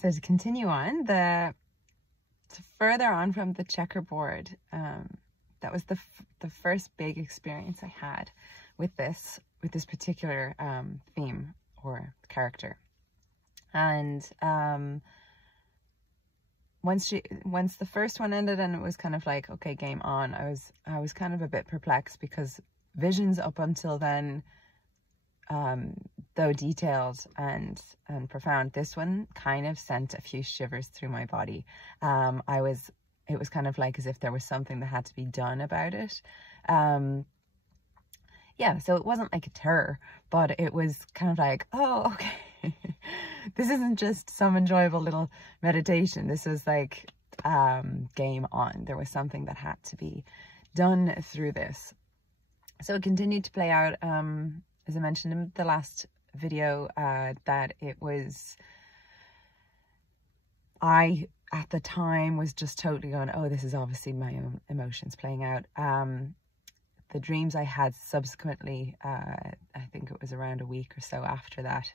So to continue on, further on from the checkerboard, that was the first big experience I had with this particular theme or character. And once the first one ended and it was kind of like, okay, game on, I was kind of a bit perplexed, because visions up until then, though detailed and profound, this one kind of sent a few shivers through my body. It was kind of like as if there was something that had to be done about it. Yeah, so it wasn't like a terror, but it was kind of like, oh, okay. This isn't just some enjoyable little meditation. This was like game on. There was something that had to be done through this. So it continued to play out, as I mentioned in the last video, that it was, I at the time was just totally going, oh, this is obviously my own emotions playing out. The dreams I had subsequently, I think it was around a week or so after that,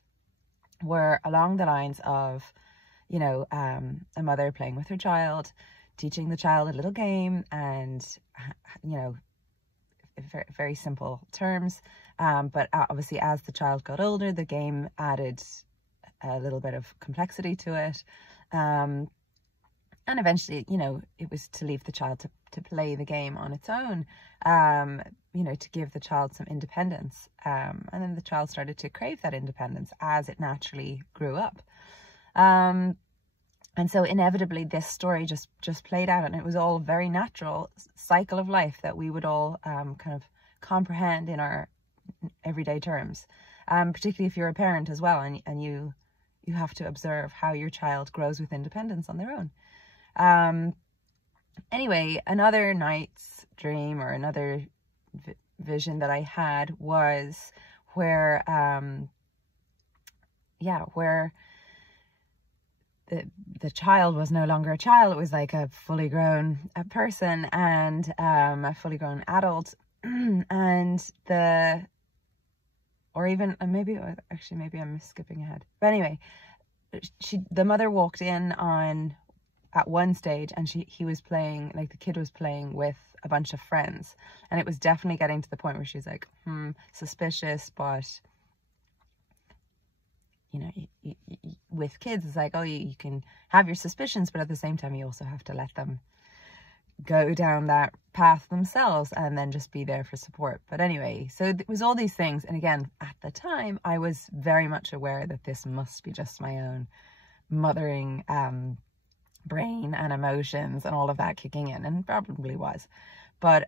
were along the lines of, you know, a mother playing with her child, teaching the child a little game, and, you know, very, very simple terms. But obviously as the child got older, the game added a little bit of complexity to it. And eventually, you know, it was to leave the child to play the game on its own, you know, to give the child some independence. And then the child started to crave that independence as it naturally grew up. And so inevitably this story just played out, and it was all very natural cycle of life that we would all kind of comprehend in our everyday terms, particularly if you're a parent as well, and you have to observe how your child grows with independence on their own. Anyway, another night's dream or another vision that I had was where, where the child was no longer a child. It was like a fully grown person and a fully grown adult, and maybe I'm skipping ahead. But anyway, the mother walked in at one stage, and he was playing, like the kid was playing with a bunch of friends, and it was definitely getting to the point where she's like, suspicious, but you know, with kids, it's like, oh, you can have your suspicions, but at the same time, you also have to let them go down that path themselves and then just be there for support. But anyway, so it was all these things. And again, at the time, I was very much aware that this must be just my own mothering brain and emotions and all of that kicking in, and probably was. But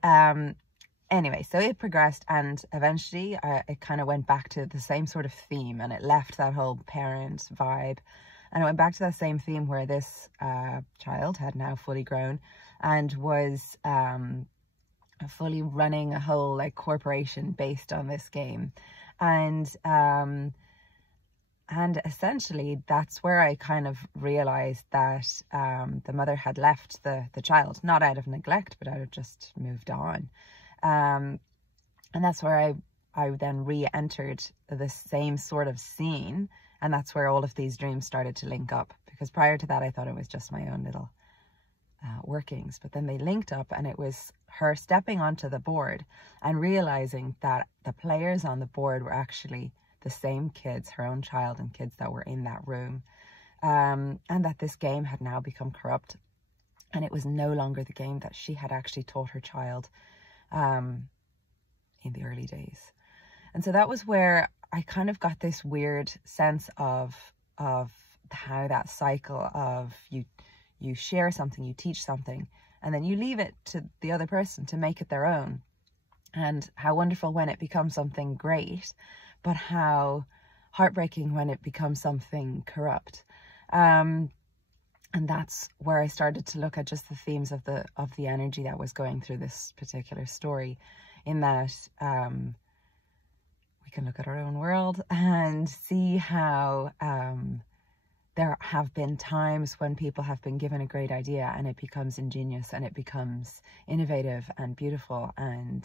anyway, so it progressed, and eventually it kind of went back to the same sort of theme, and it left that whole parent vibe, and it went back to that same theme where this child had now fully grown and was fully running a whole like corporation based on this game. And essentially that's where I kind of realized that the mother had left the child, not out of neglect, but out of just moved on. And that's where I then re-entered the same sort of scene, and that's where all of these dreams started to link up, because prior to that I thought it was just my own little workings, but then they linked up, and it was her stepping onto the board and realizing that the players on the board were actually the same kids, her own child and kids that were in that room, and that this game had now become corrupt, and it was no longer the game that she had actually taught her child in the early days. And so that was where I kind of got this weird sense of how that cycle of you share something, you teach something, and then you leave it to the other person to make it their own, and how wonderful when it becomes something great, but how heartbreaking when it becomes something corrupt. And that's where I started to look at just the themes of the energy that was going through this particular story, in that we can look at our own world and see how there have been times when people have been given a great idea and it becomes ingenious and it becomes innovative and beautiful and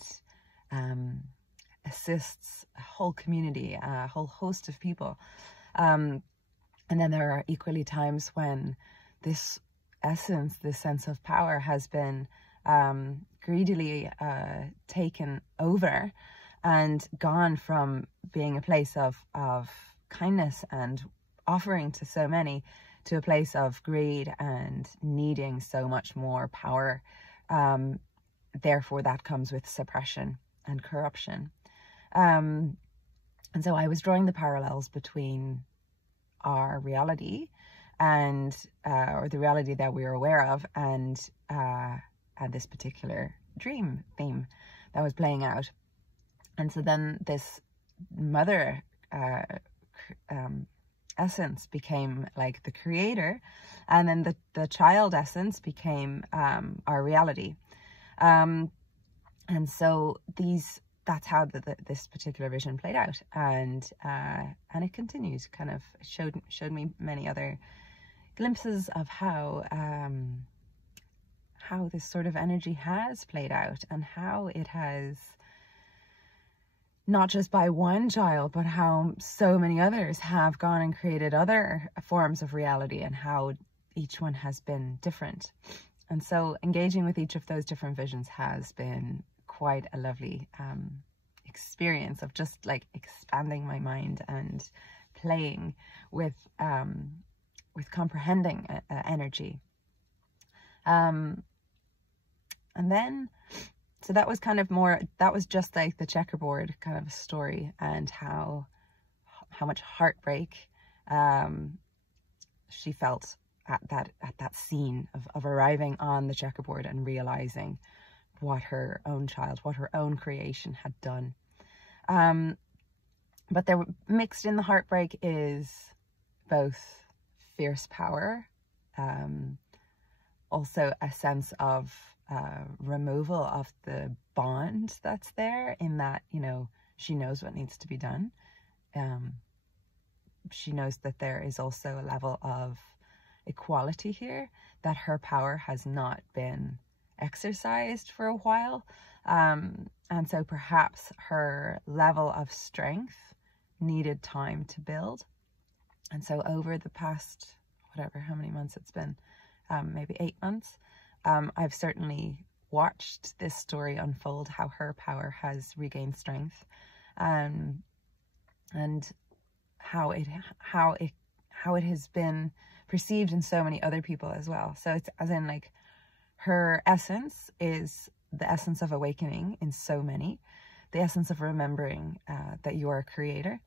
assists a whole community, a whole host of people. And And then there are equally times when this essence, this sense of power has been greedily taken over and gone from being a place of kindness and offering to so many to a place of greed and needing so much more power. Therefore, that comes with suppression and corruption. And so I was drawing the parallels between our reality and or the reality that we are aware of and this particular dream theme that was playing out. And so then this mother essence became like the creator, and then the child essence became our reality. And so that's how this particular vision played out, and it continued. Kind of showed me many other glimpses of how this sort of energy has played out, and how it has, not just by one child, but how so many others have gone and created other forms of reality, and how each one has been different. And so engaging with each of those different visions has been quite a lovely experience of just like expanding my mind and playing with comprehending energy. And then, so that was kind of more, that was just like the checkerboard kind of story, and how much heartbreak she felt at that scene of arriving on the checkerboard and realizing what her own child, what her own creation had done. But there, mixed in the heartbreak, is both fierce power, also a sense of removal of the bond that's there, in that, you know, she knows what needs to be done. She knows that there is also a level of equality here, that her power has not been exercised for a while. And so perhaps her level of strength needed time to build. And so over the past, whatever, how many months it's been, maybe 8 months, I've certainly watched this story unfold, how her power has regained strength, and how it has been perceived in so many other people as well. So it's as in, like, her essence is the essence of awakening in so many, the essence of remembering that you are a creator.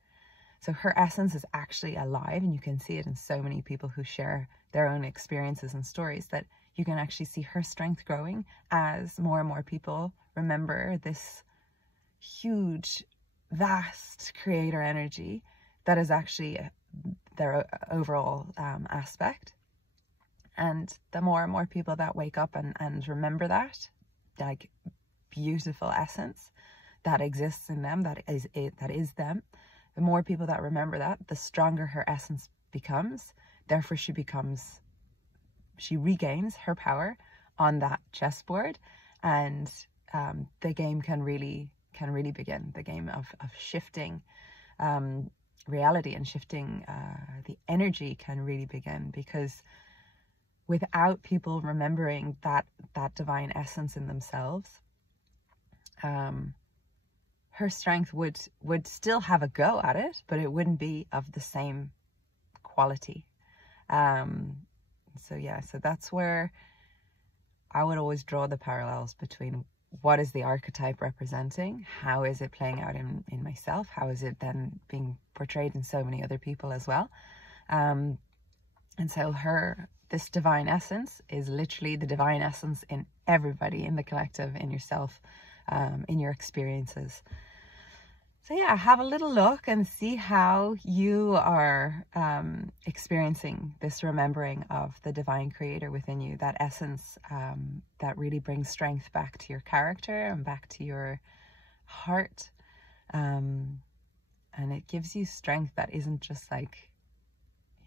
So her essence is actually alive, and you can see it in so many people who share their own experiences and stories, that you can actually see her strength growing as more and more people remember this huge, vast creator energy that is actually their overall aspect. And the more and more people that wake up and remember that, like, beautiful essence that exists in them, that is them, the more people that remember that, the stronger her essence becomes. Therefore, she regains her power on that chessboard, and the game can really begin. The game of shifting reality and shifting the energy can really begin, because without people remembering that divine essence in themselves, her strength would still have a go at it, but it wouldn't be of the same quality. So that's where I would always draw the parallels between what is the archetype representing, how is it playing out in myself, how is it then being portrayed in so many other people as well. And so this divine essence is literally the divine essence in everybody, in the collective, in yourself, in your experiences. So yeah, have a little look and see how you are experiencing this remembering of the divine creator within you, that essence that really brings strength back to your character and back to your heart. And it gives you strength that isn't just like,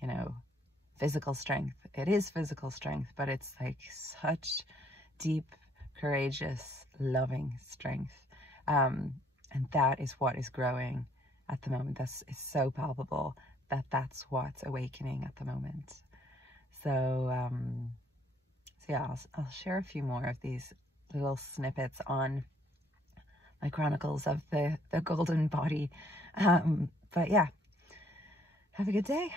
you know, physical strength. It is physical strength, but it's like such deep, courageous, loving strength. And that is what is growing at the moment. It's so palpable that that's what's awakening at the moment. So, yeah, I'll share a few more of these little snippets on my chronicles of the golden body. But yeah, have a good day.